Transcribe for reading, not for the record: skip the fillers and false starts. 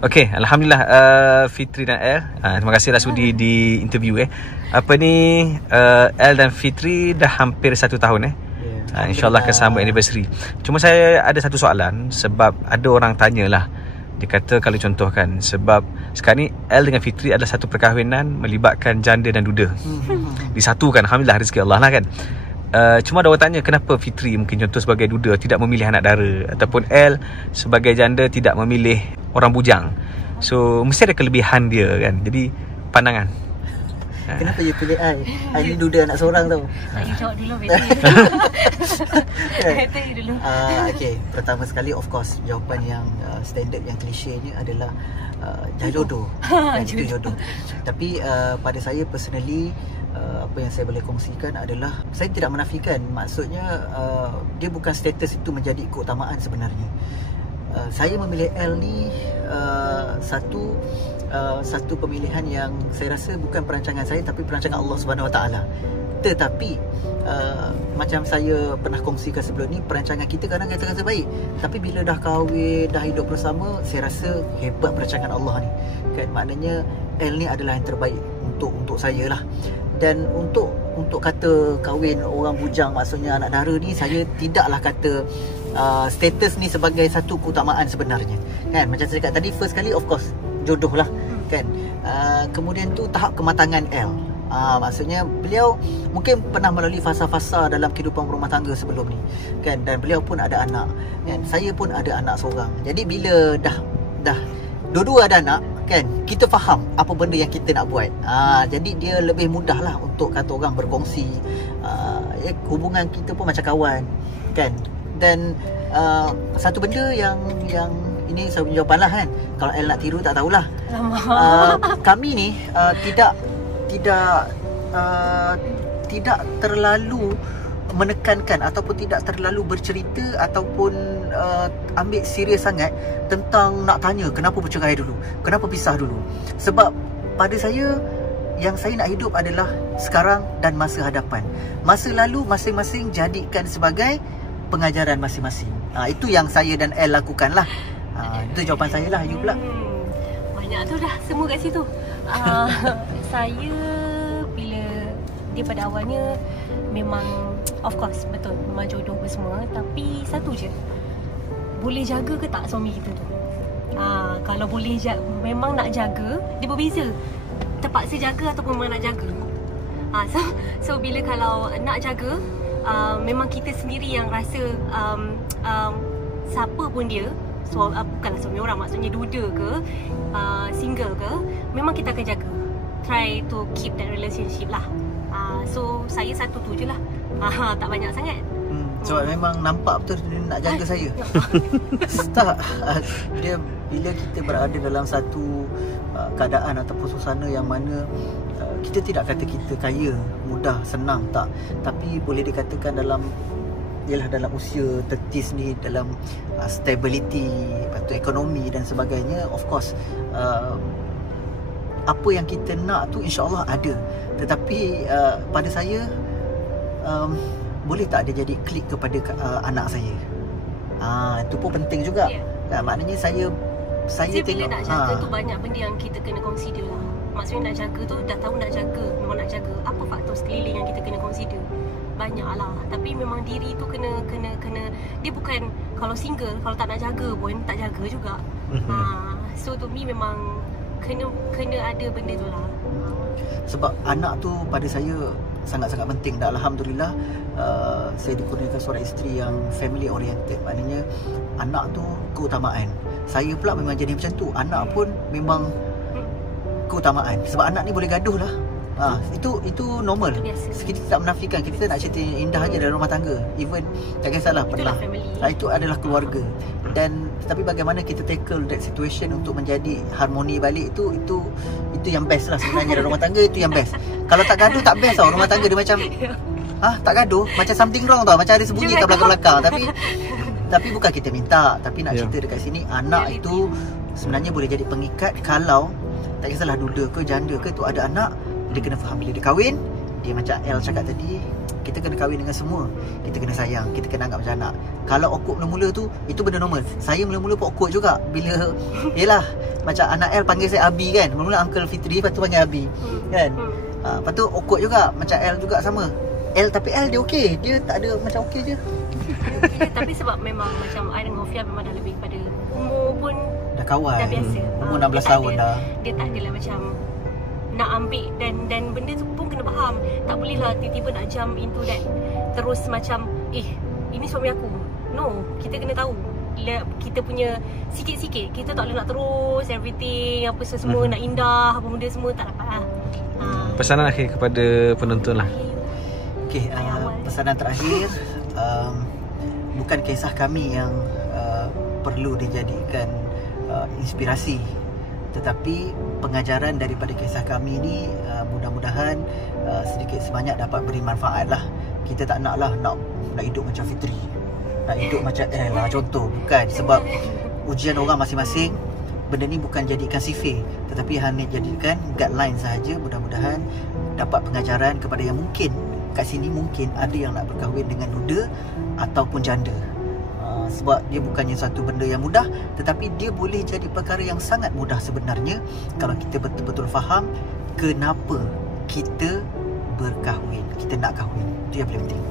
Okey, Alhamdulillah Fitri dan El, terima kasihlah sudi di interview Apa ni, El dan Fitri dah hampir 1 tahun InsyaAllah akan sambut anniversary. Cuma saya ada satu soalan, sebab ada orang tanyalah. Dia kata kalau contohkan, sebab sekarang ni El dengan Fitri adalah satu perkahwinan melibatkan janda dan duda, disatukan, Alhamdulillah, rezeki Allah lah kan. Cuma ada orang tanya, kenapa Fitri mungkin contoh sebagai duda tidak memilih anak dara, ataupun El sebagai janda tidak memilih orang bujang. So mesti ada kelebihan dia kan. Jadi pandangan, kenapa you pilih I ni duda anak seorang tau. You jawab dulu Betul dulu. Okay, pertama sekali of course jawapan yang standard, yang klisenya adalah jodoh. Itu jodoh. Tapi pada saya personally, apa yang saya boleh kongsikan adalah, saya tidak menafikan, maksudnya dia bukan status itu menjadi keutamaan sebenarnya. Saya memilih L ni satu pemilihan yang saya rasa bukan perancangan saya, tapi perancangan Allah Subhanahu Wa Taala. Tetapi macam saya pernah kongsikan sebelum ni, perancangan kita kadang kata baik, tapi bila dah kahwin, dah hidup bersama, saya rasa hebat perancangan Allah ni kan. Maknanya L ni adalah yang terbaik untuk saya lah. Dan untuk kata kahwin orang bujang, maksudnya anak dara ni, saya tidaklah kata status ni sebagai satu keutamaan sebenarnya kan. Macam saya cakap tadi, first kali of course jodoh lah kan. Kemudian tu tahap kematangan L. Maksudnya beliau mungkin pernah melalui fasa-fasa dalam kehidupan rumah tangga sebelum ni kan, dan beliau pun ada anak kan. Saya pun ada anak seorang. Jadi bila dah dua-dua ada anak kan, kita faham apa benda yang kita nak buat. Jadi dia lebih mudah lah untuk kata orang berkongsi. Hubungan kita pun macam kawan kan. Dan satu benda yang ini saya punya jawapan lah kan. Kalau El nak tiru tak tahulah. Kami ni tidak terlalu menekankan ataupun tidak terlalu bercerita ataupun ambil serius sangat tentang nak tanya kenapa bercerai dulu, kenapa pisah dulu. Sebab pada saya, yang saya nak hidup adalah sekarang dan masa hadapan. Masa lalu masing-masing jadikan sebagai pengajaran masing-masing. Itu yang saya dan El lakukan lah. Itu jawapan saya lah. You pula? Banyak tu dah semua kat situ. Saya bila dia pada awalnya memang of course betul, memang jodoh semua. Tapi satu je, boleh jaga ke tak suami kita tu? Kalau boleh memang nak jaga, dia berbeza. Terpaksa jaga ataupun memang nak jaga. So bila kalau nak jaga, memang kita sendiri yang rasa siapa pun dia, bukanlah suami orang, maksudnya duda ke single ke, memang kita akan jaga. Try to keep that relationship lah. So saya satu tu je lah. Tak banyak sangat. Sebab memang nampak betul dia nak jaga saya. Tak, dia bila kita berada dalam satu keadaan ataupun suasana yang mana kita tidak kata kita kaya, mudah, senang, tak. Tapi boleh dikatakan dalam usia tertis ni, dalam stability, lepas tu ekonomi dan sebagainya, of course apa yang kita nak tu insyaAllah ada. Tetapi pada saya, boleh tak dia jadi klik kepada anak saya? Itu pun penting juga. Maknanya saya bila tengok nak jaga tu banyak benda yang kita kena consider lah. Maksudnya nak jaga tu, dah tahu nak jaga, memang nak jaga, apa faktor sekeliling yang kita kena consider? Banyak lah. Tapi memang diri tu kena dia bukan, kalau single, kalau tak nak jaga pun tak jaga juga. So to me memang kena ada benda tu lah. Sebab anak tu pada saya sangat-sangat penting. Dan Alhamdulillah saya dikurniakan seorang isteri yang family oriented. Maknanya anak tu keutamaan. Saya pula memang jadi macam tu. Anak pun memang keutamaan. Sebab anak ni boleh gaduh lah. Itu normal. Kita tak menafikan, kita nak cerita indah aja dalam rumah tangga. Even tak kisahlah pernah. Itu adalah keluarga. Dan tapi bagaimana kita tackle that situation untuk menjadi harmoni balik, itu yang best lah sebenarnya dalam rumah tangga. Itu yang best. Kalau tak gaduh tak best tau. Rumah tangga dia macam tak gaduh, macam something wrong tau. Macam ada sembunyi kat belakang-belakang. Tapi bukan kita minta. Tapi nak cerita dekat sini, anak itu sebenarnya boleh jadi pengikat. Kalau tak kisahlah duda ke janda ke, tu ada anak, dia kena faham bila dia kahwin, dia macam El cakap tadi, Kita kena kahwin dengan semua. Kita kena sayang, kita kena anggap macam anak. Kalau awkward mula-mula tu, itu benda normal. Saya mula-mula pun awkward juga. Bila yelah, macam anak L panggil saya Abi kan. Mula-mula Uncle Fitri, lepas tu panggil Abi kan. Lepas tu awkward juga. Macam L juga sama. Tapi L dia okey. Dia tak ada macam okey je. Tapi sebab memang macam I dengan Ofia memang dah lebih pada umur pun Dah kawan. dah biasa. Umur Dia 16 tak tahun ada- dah. Dia tak adalah macam nak ambil dan benda tu pun kena faham. Tak boleh lah tiba-tiba nak jump into that. Terus macam ini suami aku. No, kita kena tahu kita punya sikit-sikit. Kita tak boleh nak terus everything apa semua nak indah apa benda semua tak dapat lah. Pesanan akhir kepada penonton lah. Okey, pesanan terakhir, bukan kisah kami yang perlu dijadikan inspirasi, tetapi pengajaran daripada kisah kami ni mudah-mudahan sedikit sebanyak dapat beri manfaat lah. Kita tak nak lah nak hidup macam Fitri, nak hidup macam lah contoh. Bukan, sebab ujian orang masing-masing. Benda ni bukan jadikan sifir, tetapi hanya jadikan guideline sahaja. Mudah-mudahan dapat pengajaran kepada yang mungkin kat sini mungkin ada yang nak berkahwin dengan duda ataupun janda. Sebab dia bukannya satu benda yang mudah, tetapi dia boleh jadi perkara yang sangat mudah sebenarnya kalau kita betul-betul faham kenapa kita berkahwin, kita nak kahwin. Itu yang paling penting.